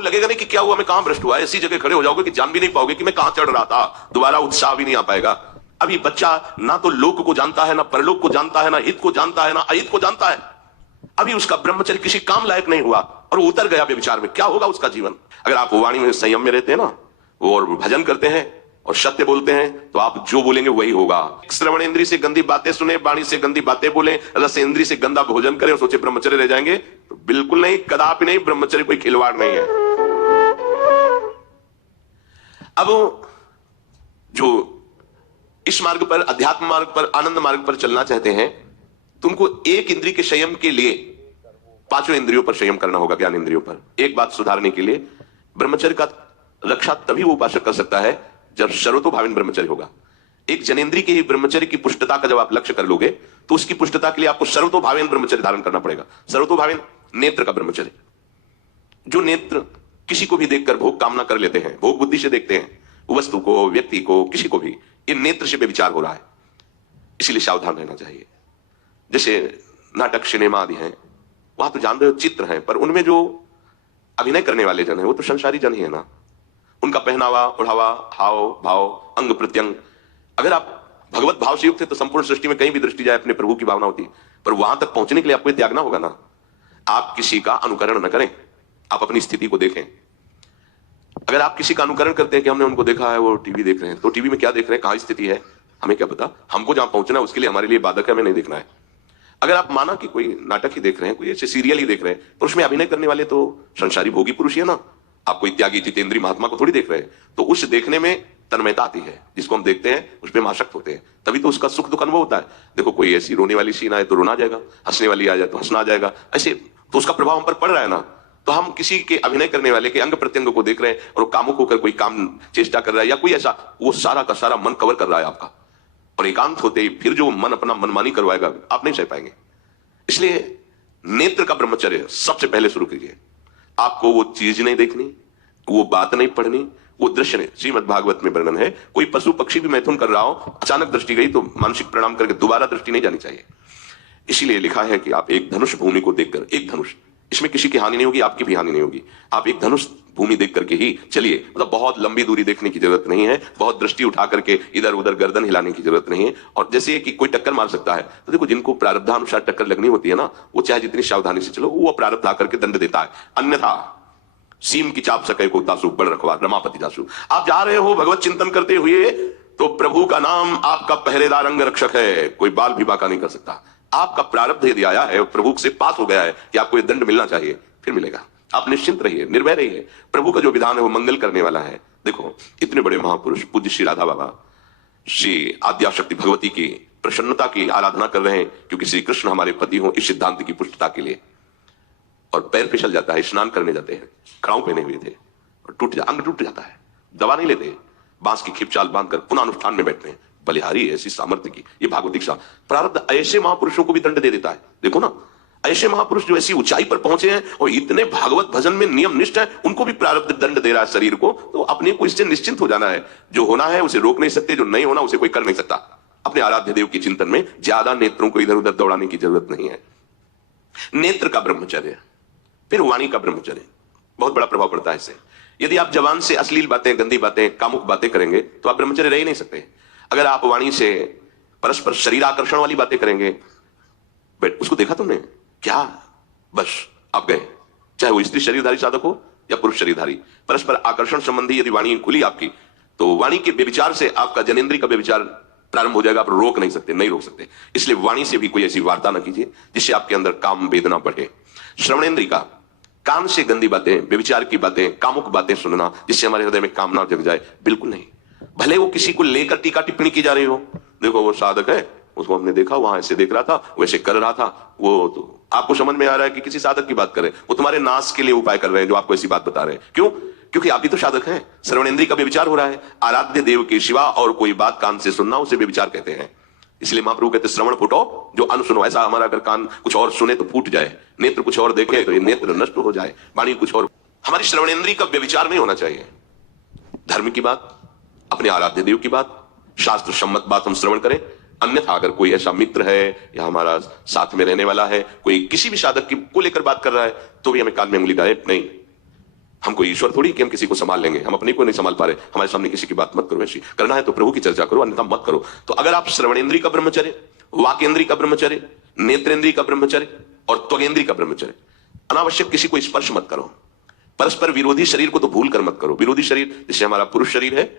लगेगा नहीं कि क्या हुआ, मैं कहां भ्रष्ट हुआ। ऐसी जगह खड़े हो जाओगे कि जान भी नहीं पाओगे कि मैं कहां चढ़ रहा था। दोबारा उत्साह भी नहीं आ पाएगा। अभी बच्चा ना तो लोक को जानता है, ना परलोक को जानता है, ना हित को जानता है, ना अहित को जानता है। अभी उसका ब्रह्मचर्य किसी काम लायक नहीं हुआ और वो उतर गया व्यभिचार में। क्या होगा उसका जीवन? अगर आप वाणी में संयम में रहते हैं ना, और भजन करते हैं और सत्य बोलते हैं, तो आप जो बोलेंगे वही होगा। श्रवण इंद्री से गंदी बातें सुने, वाणी से गंदी बातें बोले, रस इंद्री से गंदा भोजन करें और सोचे ब्रह्मचर्य रह जाएंगे, तो बिल्कुल नहीं, कदापि नहीं। ब्रह्मचर्य कोई खिलवाड़ नहीं है। अब जो इस मार्ग पर, अध्यात्म मार्ग पर, आनंद मार्ग पर चलना चाहते हैं, तुमको एक इंद्री के संयम के लिए पांचों इंद्रियों पर संयम करना होगा, ज्ञान इंद्रियों पर। एक बात सुधारने के लिए, ब्रह्मचर्य का रक्षा तभी वो उपासक कर सकता है जब सर्वतोभाविन ब्रह्मचर्य होगा। एक जनेन्द्रीय की ब्रह्मचर्य की पुष्टता का जब आप लक्ष्य कर लोगे, तो उसकी पुष्टता के लिए आपको सर्वतोभाविन ब्रह्मचर्य धारण करना पड़ेगा। सर्वतोभाविन नेत्र का ब्रह्मचर्य, जो नेत्र किसी को भी देखकर भोग कामना कर लेते हैं, भोग बुद्धि से देखते हैं वस्तु को, व्यक्ति को, किसी को भी, ये नेत्र से व्यभिचार हो रहा है। इसलिए सावधान रहना चाहिए। जैसे नाटक, सिनेमा आदि हैं, वहां तो जान रहे हो चित्र हैं, पर उनमें जो अभिनय करने वाले जन हैं वो तो संसारी जन ही है ना। उनका पहनावा, ओढ़ावा, हाव भाव, अंग प्रत्यंग, अगर आप भगवत भाव से युक्त है तो संपूर्ण सृष्टि में कहीं भी दृष्टि जाए अपने प्रभु की भावना होती है। पर वहां तक पहुंचने के लिए आपको त्यागना होगा ना। आप किसी का अनुकरण न करें, आप अपनी स्थिति को देखें। अगर आप किसी का अनुकरण करते हैं कि हमने उनको देखा है, वो टीवी देख रहे हैं, तो टीवी में क्या देख रहे हैं, कहां स्थिति है, हमें क्या पता। हमको जहां पहुंचना है उसके लिए हमारे लिए बाधक है, हमें नहीं देखना है। अगर आप माना कि कोई नाटक ही देख रहे हैं, कोई ऐसे सीरियल ही देख रहे हैं, तो उसमें अभिनय करने वाले तो संसारी भोगी पुरुष ही है ना। आप कोई त्यागी जितेंद्रीय महात्मा को थोड़ी देख रहे हैं। तो उस देखने में तन्मयता आती है, जिसको हम देखते हैं उस पर हम आसक्त होते हैं, तभी तो उसका सुख दुख अनुभव होता है। देखो कोई ऐसी रोने वाली सीन आए तो रोना जाएगा, हंसने वाली आ जाए तो हंसना आ जाएगा, ऐसे तो उसका प्रभाव हम पर पड़ रहा है ना। तो हम किसी के अभिनय करने वाले के अंग प्रत्यंग को देख रहे हैं और कामुक होकर कोई काम चेष्टा कर रहा है या कोई ऐसा, वो सारा का सारा मन कवर कर रहा है आपका, और एकांत होते ही फिर जो मन अपना मनमानी करवाएगा, आप नहीं सह पाएंगे। इसलिए नेत्र का ब्रह्मचर्य सबसे पहले शुरू कीजिए। आपको वो चीज नहीं देखनी, वो बात नहीं पढ़नी, वो दृश्य नहीं। श्रीमद् भागवत में वर्णन है, कोई पशु पक्षी भी मैथुन कर रहा हो, अचानक दृष्टि गई तो मानसिक प्रणाम करके दोबारा दृष्टि नहीं जानी चाहिए। इसीलिए लिखा है कि आप एक धनुष भूमि को देखकर, एक धनुष, इसमें किसी की हानि नहीं होगी, आपकी भी हानि नहीं होगी, आप एक धनुष भूमि देख करके ही चलिए। मतलब बहुत लंबी दूरी देखने की जरूरत नहीं है, बहुत दृष्टि उठा करके इधर उधर गर्दन हिलाने की जरूरत नहीं है। और जैसे कि कोई टक्कर मार सकता है, तो देखो जिनको प्रारब्धानुसार टक्कर लगनी होती है ना, वो चाहे जितनी सावधानी से चलो, वो प्रारब्ध आकर के दंड देता है। अन्यथा सीम की चाप सके को तासु बड़ रखवा रमापति दासु। आप जा रहे हो भगवत चिंतन करते हुए, तो प्रभु का नाम आपका पहरेदार अंग रक्षक है, कोई बाल भी बाका नहीं कर सकता। आपका प्रारब्ध यदि आया है, प्रभु से पास हो गया है कि आपको ये दंड मिलना चाहिए, फिर मिलेगा। आप निश्चिंत रहिए, निर्भय रहिए। प्रभु का जो विधान है वो मंगल करने वाला है। देखो इतने बड़े महापुरुष पूज्य श्री राधा बाबा, श्री आद्याशक्ति भगवती की प्रसन्नता की आराधना कर रहे हैं, क्योंकि श्री कृष्ण हमारे पति हो, इस सिद्धांत की पुष्टता के लिए। और पैर फिसल जाता है, स्नान करने जाते हैं, खड़ाऊ पहने हुए थे और अंग टूट जाता है, दवा नहीं लेते, बांस की खिपचाल बांधकर पुनः अनुष्ठान में बैठते हैं। बलिहारी ऐसी सामर्थ्य की, ये भागवत दीक्षा। प्रारब्ध ऐसे महापुरुषों को भी दंड दे देता है। देखो ना, ऐसे महापुरुष जो ऐसी ऊंचाई पर पहुंचे हैं और इतने भागवत भजन में नियम निष्ठ है, उनको भी प्रारब्ध दंड दे रहा है शरीर को। तो अपने को इससे निश्चिंत हो जाना है। जो होना है उसे रोक नहीं सकते, जो नहीं होना उसे कोई कर नहीं सकता। अपने आराध्य देव के चिंतन में ज्यादा नेत्रों को इधर उधर दौड़ाने की जरूरत नहीं है। नेत्र का ब्रह्मचर्य, फिर वाणी का ब्रह्मचर्य, बहुत बड़ा प्रभाव पड़ता है इससे। यदि आप जबान से अश्लील बातें, गंदी बातें, कामुक बातें करेंगे तो आप ब्रह्मचर्य रह ही नहीं सकते। अगर आप वाणी से परस्पर शरीर आकर्षण वाली बातें करेंगे, बट उसको देखा तुमने क्या, बस आप गए। चाहे वो स्त्री शरीरधारी साधक हो या पुरुष शरीरधारी, परस्पर आकर्षण संबंधी यदि वाणी खुली आपकी, तो वाणी के व्यभिचार से आपका जनेन्द्रिय का व्यभिचार प्रारंभ हो जाएगा। आप रोक नहीं सकते, नहीं रोक सकते। इसलिए वाणी से भी कोई ऐसी वार्ता ना कीजिए जिससे आपके अंदर काम वेदना बढ़े। श्रवणेन्द्रिय का, कान से गंदी बातें, व्यभिचार की बातें, कामुक बातें सुनना जिससे हमारे हृदय में कामना जग जाए, बिल्कुल नहीं। भले वो किसी को लेकर टीका टिप्पणी की जा रही हो, देखो वो साधक है, उसको हमने देखा वहां ऐसे देख रहा था, वैसे कर रहा था, वो तो आपको समझ में आ रहा है कि किसी साधक की बात करें, वो तुम्हारे नाश के लिए उपाय कर रहे हैं जो आपको ऐसी बात बता रहे हैं। क्यों? क्योंकि आप भी तो साधक हैं। श्रवणेन्द्रिय का व्यभिचार हो रहा है। आराध्य देव के सिवा और कोई बात कान से सुनना उसे व्यभिचार कहते हैं। इसलिए महाप्रभु कहते श्रवण फूटो जो अनु सुनो। ऐसा हमारा अगर कान कुछ और सुने तो फूट जाए, नेत्र कुछ और देखे तो ये नेत्र नष्ट हो जाए, वाणी कुछ और। हमारी श्रवणेन्द्रिय का व्यभिचार नहीं होना चाहिए। धर्म की बात, अपने आराध्य देव की बात, शास्त्र सम्मत बात हम श्रवण करें। अन्यथा अगर कोई ऐसा मित्र है या हमारा साथ में रहने वाला है, कोई किसी भी साधक की को लेकर बात कर रहा है, तो भी हमें कान में उंगली डाले नहीं। हम कोई ईश्वर थोड़ी कि हम किसी को संभाल लेंगे, हम अपने को नहीं संभाल पा रहे, हमारे सामने किसी की बात मत करो। ऐसी करना है तो प्रभु की चर्चा करो, अन्यथा मत करो। तो अगर आप श्रवणेन्द्रिय का ब्रह्मचर्य, वाकेंद्रिय का ब्रह्मचर्य, नेत्रेंद्रिय का ब्रह्मचर्य और त्वगेंद्रिय का ब्रह्मचर्य, अनावश्यक किसी को स्पर्श मत करो। परस्पर विरोधी शरीर को तो भूल कर मत करो। विरोधी शरीर जैसे हमारा पुरुष शरीर है,